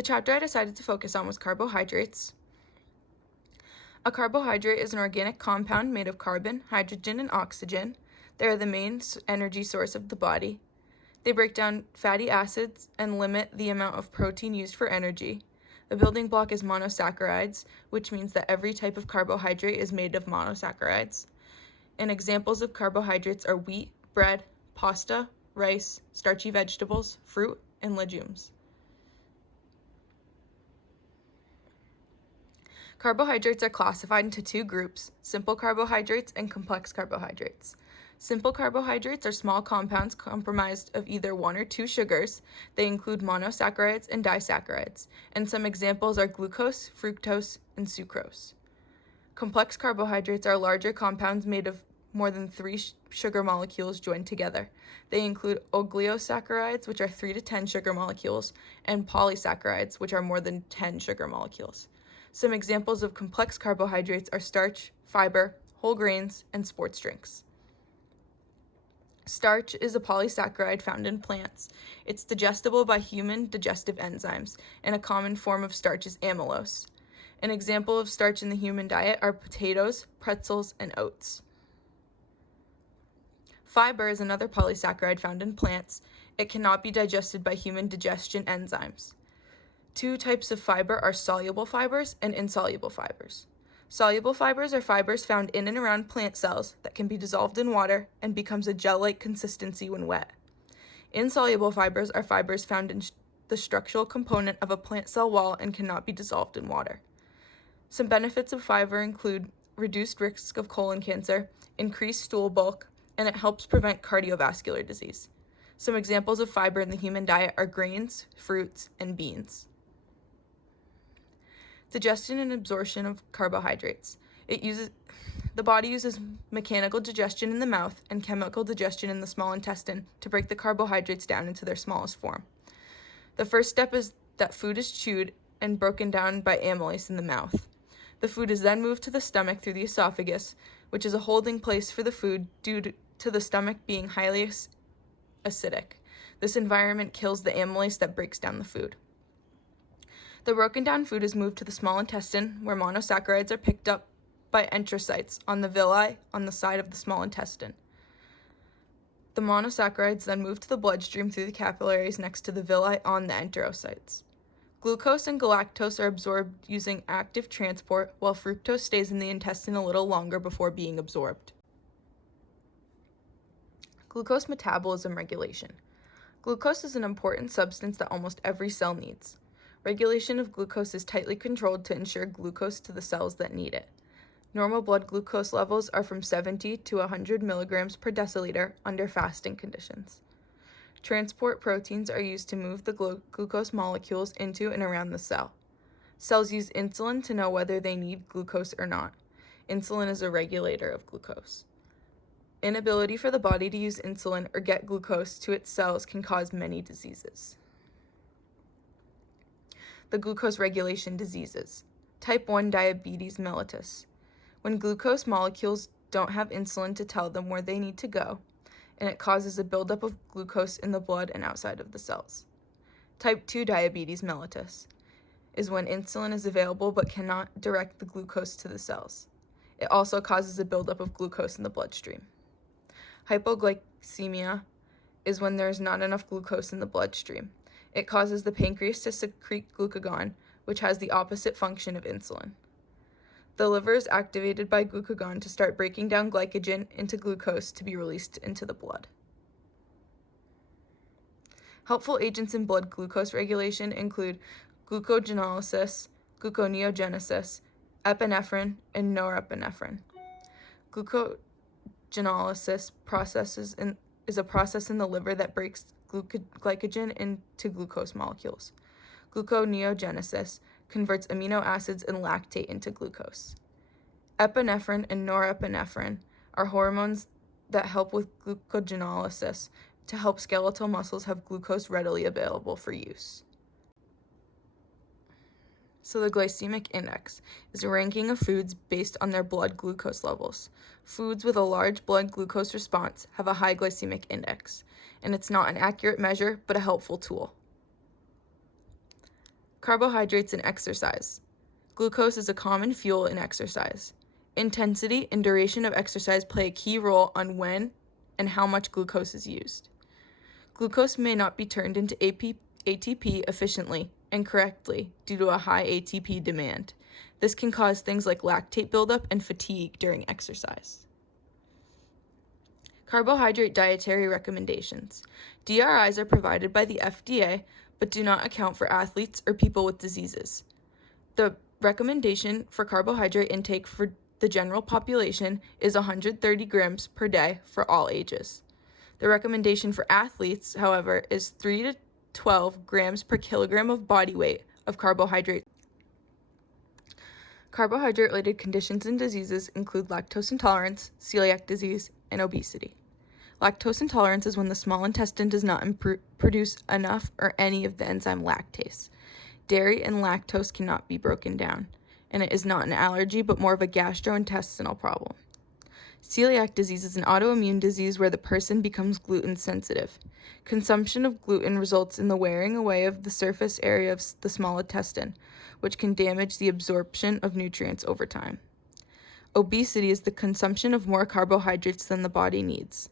The chapter I decided to focus on was carbohydrates. A carbohydrate is an organic compound made of carbon, hydrogen, and oxygen. They are the main energy source of the body. They break down fatty acids and limit the amount of protein used for energy. The building block is monosaccharides, which means that every type of carbohydrate is made of monosaccharides. And examples of carbohydrates are wheat, bread, pasta, rice, starchy vegetables, fruit, and legumes. Carbohydrates are classified into two groups, simple carbohydrates and complex carbohydrates. Simple carbohydrates are small compounds comprised of either one or two sugars. They include monosaccharides and disaccharides, and some examples are glucose, fructose, and sucrose. Complex carbohydrates are larger compounds made of more than 3 sugar molecules joined together. They include oligosaccharides, which are 3 to 10 sugar molecules, and polysaccharides, which are more than 10 sugar molecules. Some examples of complex carbohydrates are starch, fiber, whole grains, and sports drinks. Starch is a polysaccharide found in plants. It's digestible by human digestive enzymes, and a common form of starch is amylose. An example of starch in the human diet are potatoes, pretzels, and oats. Fiber is another polysaccharide found in plants. It cannot be digested by human digestion enzymes. Two types of fiber are soluble fibers and insoluble fibers. Soluble fibers are fibers found in and around plant cells that can be dissolved in water and becomes a gel-like consistency when wet. Insoluble fibers are fibers found in the structural component of a plant cell wall and cannot be dissolved in water. Some benefits of fiber include reduced risk of colon cancer, increased stool bulk, and it helps prevent cardiovascular disease. Some examples of fiber in the human diet are grains, fruits, and beans. Digestion and absorption of carbohydrates. The body uses mechanical digestion in the mouth and chemical digestion in the small intestine to break the carbohydrates down into their smallest form. The first step is that food is chewed and broken down by amylase in the mouth. The food is then moved to the stomach through the esophagus, which is a holding place for the food due to the stomach being highly acidic. This environment kills the amylase that breaks down the food. The broken down food is moved to the small intestine, where monosaccharides are picked up by enterocytes on the villi on the side of the small intestine. The monosaccharides then move to the bloodstream through the capillaries next to the villi on the enterocytes. Glucose and galactose are absorbed using active transport, while fructose stays in the intestine a little longer before being absorbed. Glucose metabolism regulation. Glucose is an important substance that almost every cell needs. Regulation of glucose is tightly controlled to ensure glucose to the cells that need it. Normal blood glucose levels are from 70 to 100 milligrams per deciliter under fasting conditions. Transport proteins are used to move the glucose molecules into and around the cell. Cells use insulin to know whether they need glucose or not. Insulin is a regulator of glucose. Inability for the body to use insulin or get glucose to its cells can cause many diseases. The glucose regulation diseases. Type 1 diabetes mellitus. When glucose molecules don't have insulin to tell them where they need to go, and it causes a buildup of glucose in the blood and outside of the cells. Type 2 diabetes mellitus is when insulin is available but cannot direct the glucose to the cells. It also causes a buildup of glucose in the bloodstream. Hypoglycemia is when there is not enough glucose in the bloodstream. It causes the pancreas to secrete glucagon, which has the opposite function of insulin. The liver is activated by glucagon to start breaking down glycogen into glucose to be released into the blood. Helpful agents in blood glucose regulation include glucogenolysis, gluconeogenesis, epinephrine, and norepinephrine. Glucogenolysis is a process in the liver that breaks glycogen into glucose molecules. Gluconeogenesis converts amino acids and lactate into glucose. Epinephrine and norepinephrine are hormones that help with glucogenolysis to help skeletal muscles have glucose readily available for use. So the glycemic index is a ranking of foods based on their blood glucose levels. Foods with a large blood glucose response have a high glycemic index, and it's not an accurate measure, but a helpful tool. Carbohydrates in exercise. Glucose is a common fuel in exercise. Intensity and duration of exercise play a key role on when and how much glucose is used. Glucose may not be turned into ATP efficiently and correctly due to a high ATP demand. This can cause things like lactate buildup and fatigue during exercise. Carbohydrate dietary recommendations. DRIs are provided by the FDA but do not account for athletes or people with diseases. The recommendation for carbohydrate intake for the general population is 130 grams per day for all ages. The recommendation for athletes, however, is 3 to 12 grams per kilogram of body weight of carbohydrate. Carbohydrate-related conditions and diseases include lactose intolerance, celiac disease, and obesity. Lactose intolerance is when the small intestine does not produce enough or any of the enzyme lactase. Dairy and lactose cannot be broken down, and it is not an allergy but more of a gastrointestinal problem. Celiac disease is an autoimmune disease where the person becomes gluten sensitive. Consumption of gluten results in the wearing away of the surface area of the small intestine, which can damage the absorption of nutrients over time. Obesity is the consumption of more carbohydrates than the body needs.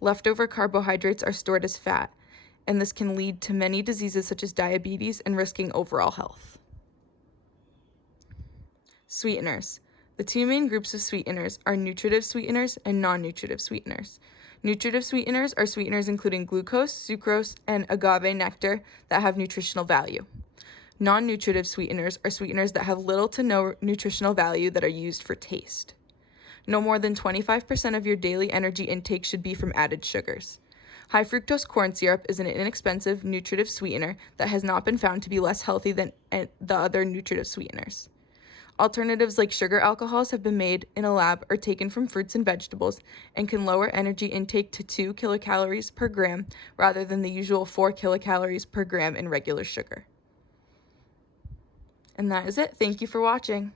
Leftover carbohydrates are stored as fat, and this can lead to many diseases such as diabetes and risking overall health. Sweeteners. The two main groups of sweeteners are nutritive sweeteners and non-nutritive sweeteners. Nutritive sweeteners are sweeteners including glucose, sucrose, and agave nectar that have nutritional value. Non-nutritive sweeteners are sweeteners that have little to no nutritional value that are used for taste. No more than 25% of your daily energy intake should be from added sugars. High fructose corn syrup is an inexpensive nutritive sweetener that has not been found to be less healthy than the other nutritive sweeteners. Alternatives like sugar alcohols have been made in a lab or taken from fruits and vegetables and can lower energy intake to 2 kilocalories per gram rather than the usual 4 kilocalories per gram in regular sugar. And that is it. Thank you for watching.